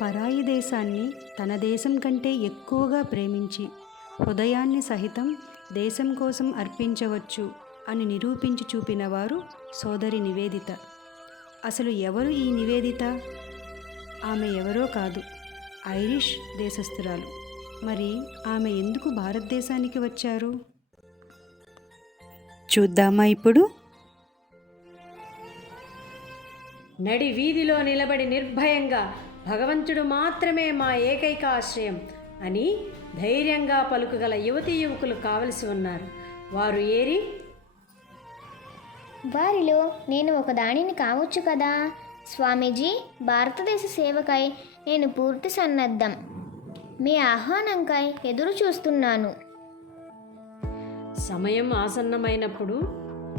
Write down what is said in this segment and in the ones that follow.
పరాయి దేశాన్ని తన దేశం కంటే ఎక్కువగా ప్రేమించి హృదయాన్ని సహితం దేశం కోసం అర్పించవచ్చు అని నిరూపించి చూపిన వారు సోదరి నివేదిత. అసలు ఎవరు ఈ నివేదిత? ఆమె ఎవరో కాదు ఐరిష్ దేశస్థురాలు. మరి ఆమె ఎందుకు భారతదేశానికి వచ్చారు? చూద్దామా ఇప్పుడు? నడి వీధిలో నిలబడి నిర్భయంగా భగవంతుడు మాత్రమే మా ఏకైక ఆశ్రయం అని ధైర్యంగా పలుకుగల యువతీ యువకులు కావలసి ఉన్నారు. వారు ఏరి వారిలో నేను ఒక దానిని కావచ్చు కదా? స్వామీజీ భారతదేశ సేవకై నేను పూర్తి సన్నద్ధం. మీ ఆహ్వానంకై ఎదురు చూస్తున్నాను. సమయం ఆసన్నమైనప్పుడు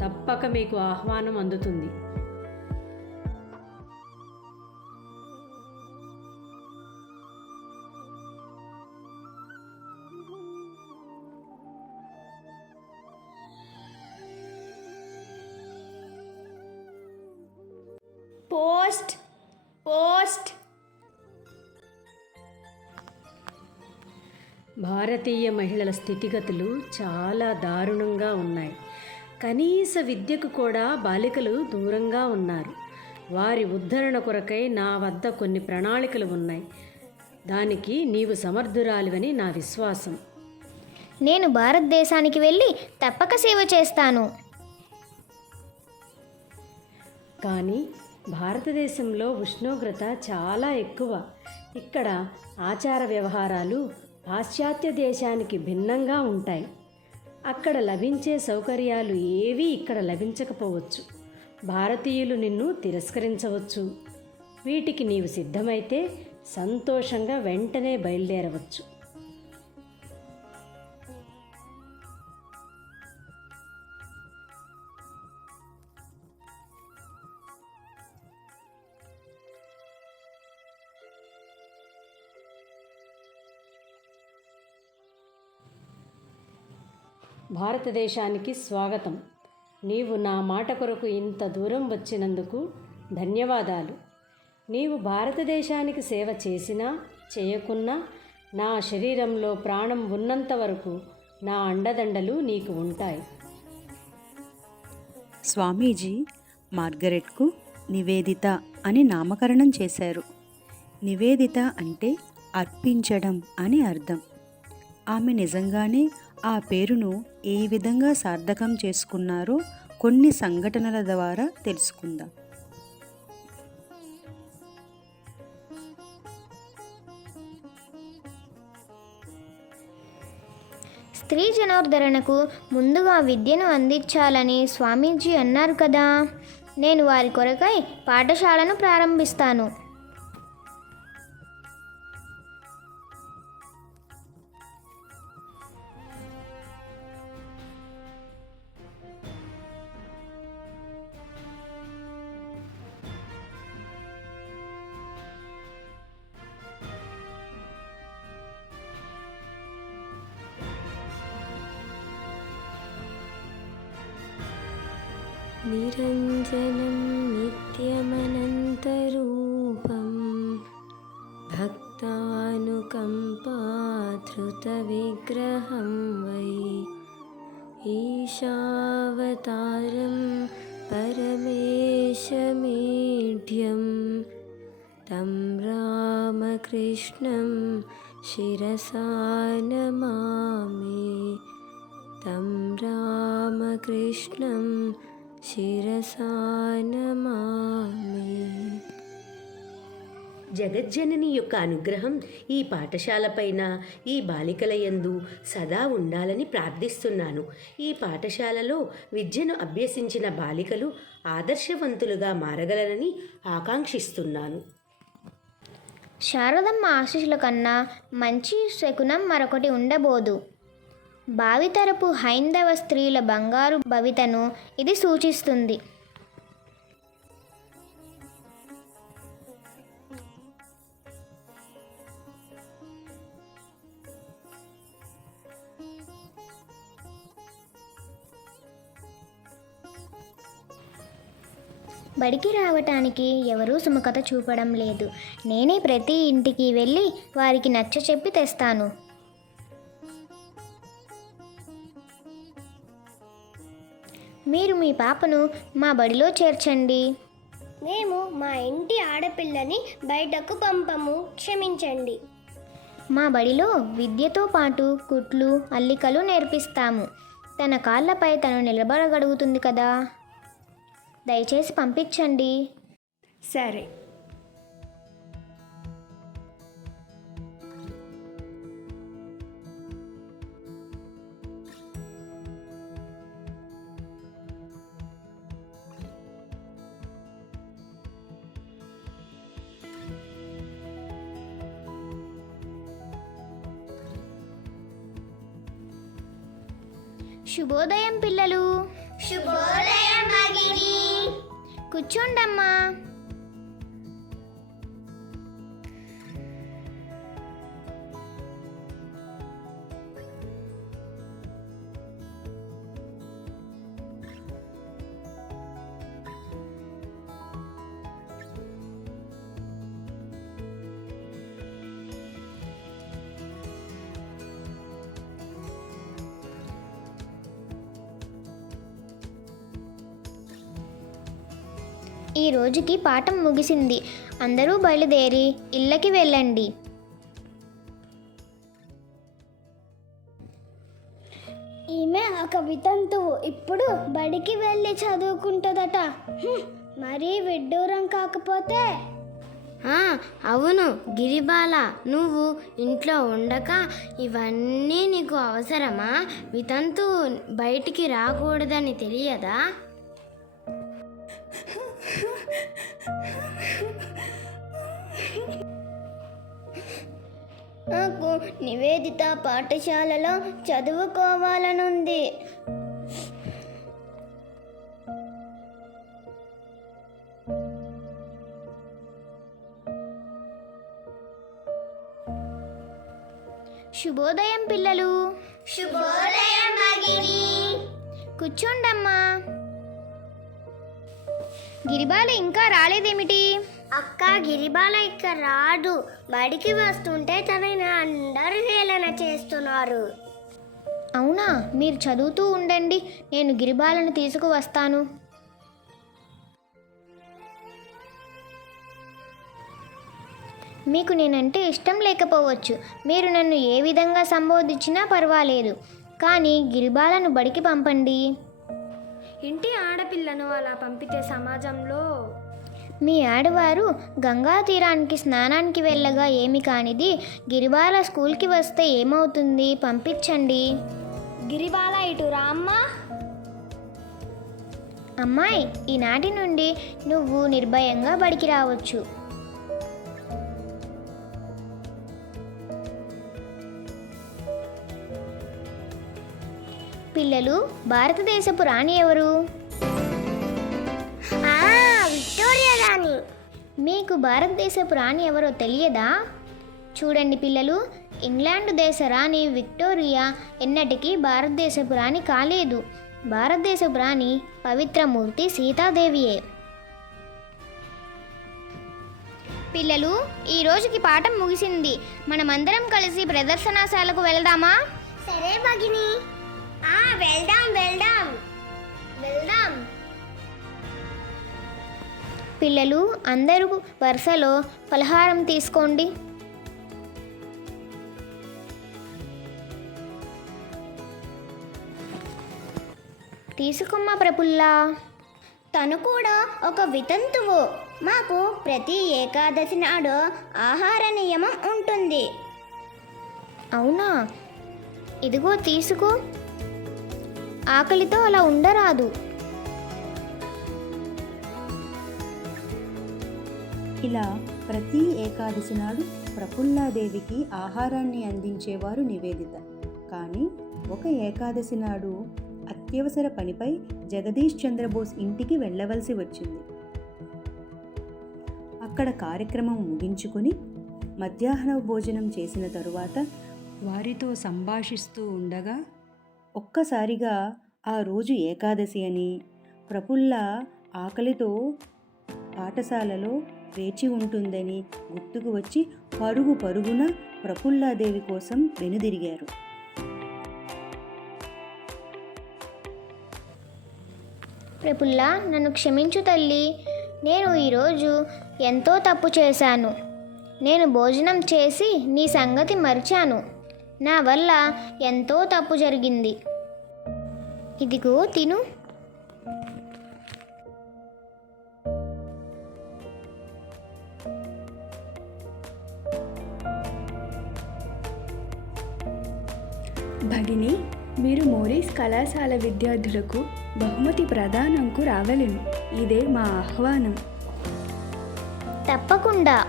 తప్పక మీకు ఆహ్వానం అందుతుంది. భారతీయ మహిళల స్థితిగతులు చాలా దారుణంగా ఉన్నాయి. కనీస విద్యకు కూడా బాలికలు దూరంగా ఉన్నారు. వారి ఉద్ధరణ కొరకై నా వద్ద కొన్ని ప్రణాళికలు ఉన్నాయి. దానికి నీవు సమర్థురాలివని నా విశ్వాసం. నేను భారతదేశానికి వెళ్ళి తప్పక సేవ చేస్తాను. కానీ భారతదేశంలో ఉష్ణోగ్రత చాలా ఎక్కువ. ఇక్కడ ఆచార వ్యవహారాలు పాశ్చాత్య దేశానికి భిన్నంగా ఉంటాయి. అక్కడ లభించే సౌకర్యాలు ఏవీ ఇక్కడ లభించకపోవచ్చు. భారతీయులు నిన్ను తిరస్కరించవచ్చు. వీటికి నీవు సిద్ధమైతే సంతోషంగా వెంటనే బయలుదేరవచ్చు. భారతదేశానికి స్వాగతం. నీవు నా మాట కొరకు ఇంత దూరం వచ్చినందుకు ధన్యవాదాలు. నీవు భారతదేశానికి సేవ చేసినా చేయకున్నా నా శరీరంలో ప్రాణం ఉన్నంత వరకు నా అండదండలు నీకు ఉంటాయి. స్వామీజీ మార్గరెట్కు నివేదిత అని నామకరణం చేశారు. నివేదిత అంటే అర్పించడం అని అర్థం. ఆమె నిజంగానే ఆ పేరును ఏ విధంగా సార్థకం చేసుకున్నారో కొన్ని సంఘటనల ద్వారా తెలుసుకుందాం. స్త్రీ జనోద్ధరణకు ముందుగా విద్యను అందించాలని స్వామీజీ అన్నారు కదా. నేను వారి కొరకై పాఠశాలను ప్రారంభిస్తాను. निरञ्जनं नित्यमनन्तरूपं भक्तानुकम्पाधृतविग्रहं वै ईशावतारं परमेशमीढ्यं तं रामकृष्णं शिरसा नमामि तं रामकृष्णं శిరసానమామి. జగజ్జనని యొక్క అనుగ్రహం ఈ పాఠశాలపైన ఈ బాలికల యందు సదా ఉండాలని ప్రార్థిస్తున్నాను. ఈ పాఠశాలలో విద్యను అభ్యసించిన బాలికలు ఆదర్శవంతులుగా మారగలరని ఆకాంక్షిస్తున్నాను. శారదమ్మ ఆశీస్సుల కన్నా మంచి శకునం మరొకటి ఉండబోదు. భావితరపు హైందవ స్త్రీల బంగారు భవితను ఇది సూచిస్తుంది. బడికి రావటానికి ఎవరూ సుముఖత చూపడం లేదు. నేనే ప్రతి ఇంటికి వెళ్ళి వారికి నచ్చ చెప్పి తెస్తాను. మీరు మీ పాపను మా బడిలో చేర్చండి. మేము మా ఇంటి ఆడపిల్లని బయటకు పంపము. క్షమించండి. మా బడిలో విద్యతో పాటు కుట్లు అల్లికలు నేర్పిస్తాము. తన కాళ్ళపై తను నిలబడగలుగుతుంది కదా. దయచేసి పంపించండి. సరే. శుభోదయం పిల్లలు. శుభోదయం కూర్చోండమ్మా. ఈ రోజుకి పాఠం ముగిసింది. అందరూ బయలుదేరి ఇళ్ళకి వెళ్ళండి. ఈమె ఒక వితంతువు ఇప్పుడు బడికి వెళ్ళి చదువుకుంటుందట. మరీ విడ్డూరం కాకపోతే? అవును గిరిబాల నువ్వు ఇంట్లో ఉండక ఇవన్నీ నీకు అవసరమా? వితంతు బయటికి రాకూడదని తెలియదా? నాకు నివేదిత పాఠశాలలో చదువుకోవాలనుంది. శుభోదయం పిల్లలు. శుభోదయం కూర్చోండమ్మా. గిరిబాల ఇంకా రాలేదేమిటి? అక్క గిరిబాల ఇక్కడ రాదు. బడికి వస్తుంటే తనని అందరూ హేళన చేస్తున్నారు. అవునా? మీరు చదువుతూ ఉండండి. నేను గిరిబాలను తీసుకువస్తాను. మీకు నేనంటే ఇష్టం లేకపోవచ్చు. మీరు నన్ను ఏ విధంగా సంబోధించినా పర్వాలేదు. కానీ గిరిబాలను బడికి పంపండి. ఇంటి ఆడపిల్లను అలా పంపితే సమాజంలో? మీ ఆడవారు గంగా తీరానికి స్నానానికి వెళ్ళగా ఏమి కానిది? గిరిబాల స్కూల్కి వస్తే ఏమవుతుంది? పంపించండి. గిరిబాల ఇటు రామ్మా అమ్మాయి ఈనాటి నుండి నువ్వు నిర్భయంగా బడికి రావచ్చు. పిల్లలు భారతదేశపు రాణి ఎవరు? విక్టోరియా రాణి. మీకు భారతదేశపు రాణి ఎవరో తెలియదా? చూడండి పిల్లలు ఇంగ్లాండ్ దేశ రాణి విక్టోరియా ఎన్నటికీ భారతదేశపు రాణి కాలేదు. భారతదేశపు రాణి పవిత్రమూర్తి సీతాదేవియే. పిల్లలు ఈ రోజుకి పాఠం ముగిసింది. మనమందరం కలిసి ప్రదర్శనశాలకు వెళ్దామా? సరే భగిని. ఆ వెళ్దాం వెళ్దాం. వెళ్దాం. పిల్లలు అందరూ వరుసలో పలహారం తీసుకోండి. తీసుకుమ్మా ప్రపుల్లా తను కూడా ఒక వితంతువు. మాకు ప్రతి ఏకాదశి నాడు ఆహార నియమం ఉంటుంది. అవునా? ఇదిగో తీసుకో. ఆకలితో అలా ఉండరాదు. ఇలా ప్రతి ఏకాదశి నాడు ప్రఫుల్లాదేవికి ఆహారాన్ని అందించేవారు నివేదిత. కానీ ఒక ఏకాదశి నాడు అత్యవసర పనిపై జగదీష్ చంద్రబోస్ ఇంటికి వెళ్ళవలసి వచ్చింది. అక్కడ కార్యక్రమం ముగించుకొని మధ్యాహ్న భోజనం చేసిన తరువాత వారితో సంభాషిస్తూ ఉండగా ఒక్కసారిగా ఆ రోజు ఏకాదశి అని ప్రఫుల్ల ఆకలితో పాఠశాలలో వేచి ఉంటుందని గుర్తుకు వచ్చి పరుగు పరుగున ప్రఫుల్లాదేవి కోసం వెనుదిరిగారు. ప్రఫుల్ల నన్ను క్షమించు తల్లి. నేను ఈరోజు ఎంతో తప్పు చేశాను. నేను భోజనం చేసి నీ సంగతి మరిచాను. నా వల్ల ఎంతో తప్పు జరిగింది. ఇదిగో తిను. భగిని మీరు మోరీస్ కళాశాల విద్యార్థులకు బహుమతి ప్రదానంకు రావలేను. ఇదే మా ఆహ్వానం. తప్పకుండా.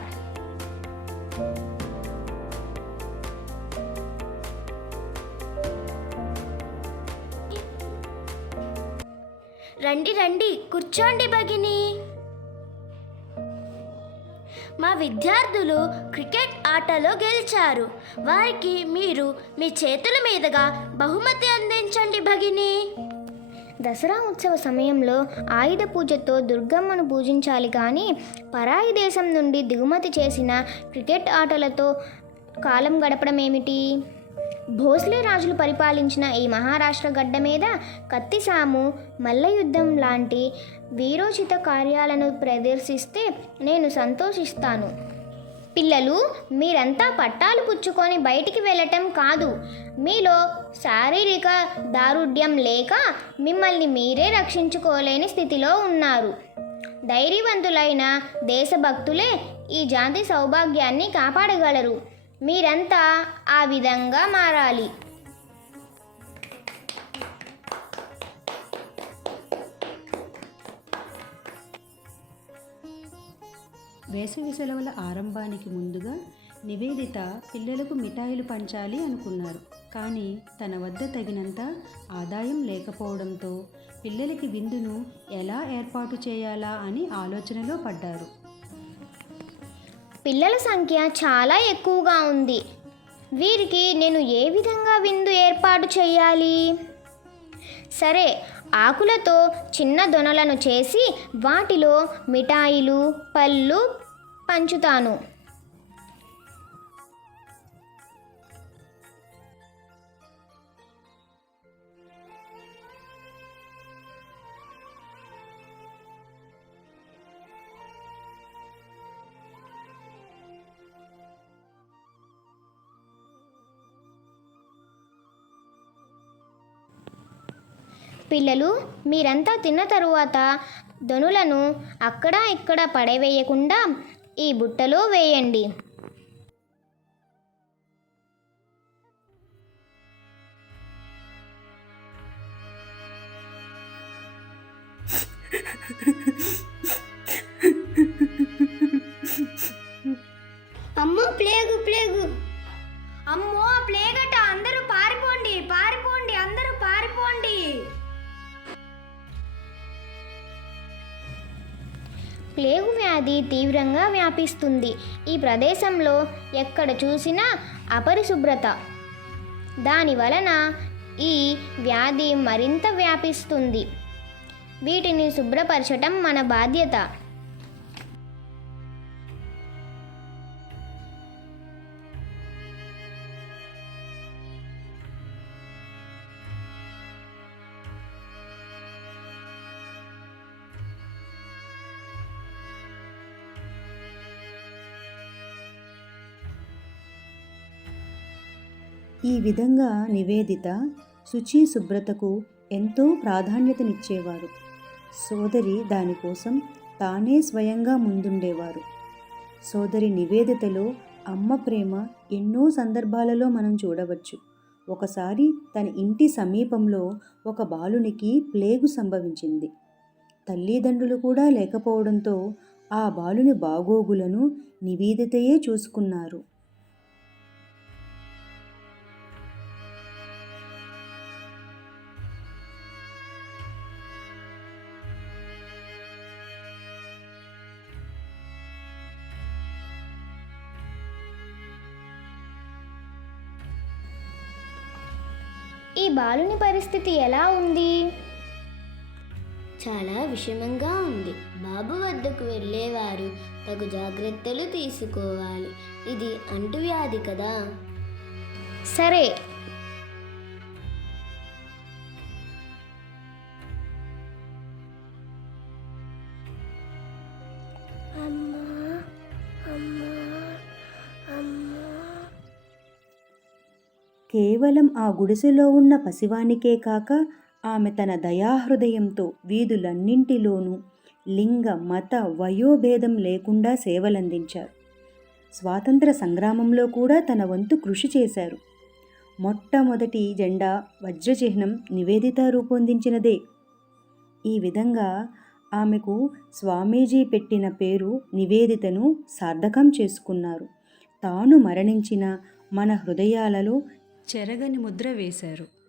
రండి రండి. కూర్చోండి భగిని. మా విద్యార్థులు క్రికెట్ ఆటలో గెలిచారు. వారికి మీరు మీ చేతుల మీదుగా బహుమతి అందించండి భగిని. దసరా ఉత్సవ సమయంలో ఆయుధ పూజతో దుర్గమ్మను పూజించాలి కానీ పరాయి దేశం నుండి దిగుమతి చేసిన క్రికెట్ ఆటలతో కాలం గడపడం ఏమిటి భోస్లే రాజులు పరిపాలించిన ఈ మహారాష్ట్ర గడ్డ మీద కత్తిసాము మల్లయుద్ధం లాంటి వీరోచిత కార్యాలను ప్రదర్శిస్తే నేను సంతోషిస్తాను. పిల్లలు మీరంతా పట్టాలు పుచ్చుకొని బయటికి వెళ్ళటం కాదు. మీలో శారీరక దారుఢ్యం లేక మిమ్మల్ని మీరే రక్షించుకోలేని స్థితిలో ఉన్నారు. ధైర్యవంతులైన దేశభక్తులే ఈ జాతి సౌభాగ్యాన్ని కాపాడగలరు. మీరంతా ఆ విధంగా మారాలి. వేసవి సెలవుల ఆరంభానికి ముందుగా నివేదిత పిల్లలకు మిఠాయిలు పంచాలి అనుకున్నారు. కానీ తన వద్ద తగినంత ఆదాయం లేకపోవడంతో పిల్లలకి విందును ఎలా ఏర్పాటు చేయాలా అని ఆలోచనలో పడ్డారు. పిల్లల సంఖ్య చాలా ఎక్కువగా ఉంది. వీరికి నేను ఏ విధంగా విందు ఏర్పాటు చేయాలి? సరే ఆకులతో చిన్న దొనలను చేసి వాటిలో మిఠాయిలు పళ్ళు పంచుతాను. పిల్లలు మీరంతా తిన్న తరువాత ధనులను అక్కడ ఇక్కడ పడవేయకుండా ఈ బుట్టలో వేయండి. ప్లేగు వ్యాధి తీవ్రంగా వ్యాపిస్తుంది. ఈ ప్రదేశంలో ఎక్కడ చూసినా అపరిశుభ్రత. దాని వలన ఈ వ్యాధి మరింత వ్యాపిస్తుంది. వీటిని శుభ్రపరచటం మన బాధ్యత. ఈ విధంగా నివేదిత శుచి శుభ్రతకు ఎంతో ప్రాధాన్యతనిచ్చేవారు. సోదరి దానికోసం తానే స్వయంగా ముందుండేవారు. సోదరి నివేదితలో అమ్మ ప్రేమ ఎన్నో సందర్భాలలో మనం చూడవచ్చు. ఒకసారి తన ఇంటి సమీపంలో ఒక బాలునికి ప్లేగు సంభవించింది. తల్లిదండ్రులు కూడా లేకపోవడంతో ఆ బాలుని బాగోగులను నివేదితయే చూసుకున్నారు. బాలుని పరిస్థితి ఎలా ఉంది? చాలా విషమంగా ఉంది. బాబు వద్దకు వెళ్ళేవారు. తగు జాగ్రత్తలు తీసుకోవాలి. ఇది అంటువ్యాధి కదా. సరే కేవలం ఆ గుడిసెలో ఉన్న పసివానికే కాక ఆమె తన దయాహృదయంతో వీధులన్నింటిలోనూ లింగ మత వయోభేదం లేకుండా సేవలందించారు. స్వాతంత్ర సంగ్రామంలో కూడా తన వంతు కృషి చేశారు. మొట్టమొదటి జెండా వజ్రచిహ్నం నివేదిత రూపొందించినదే. ఈ విధంగా ఆమెకు స్వామీజీ పెట్టిన పేరు నివేదితను సార్థకం చేసుకున్నారు. తాను మరణించిన మన హృదయాలలో చెరగని ముద్ర వేశారు.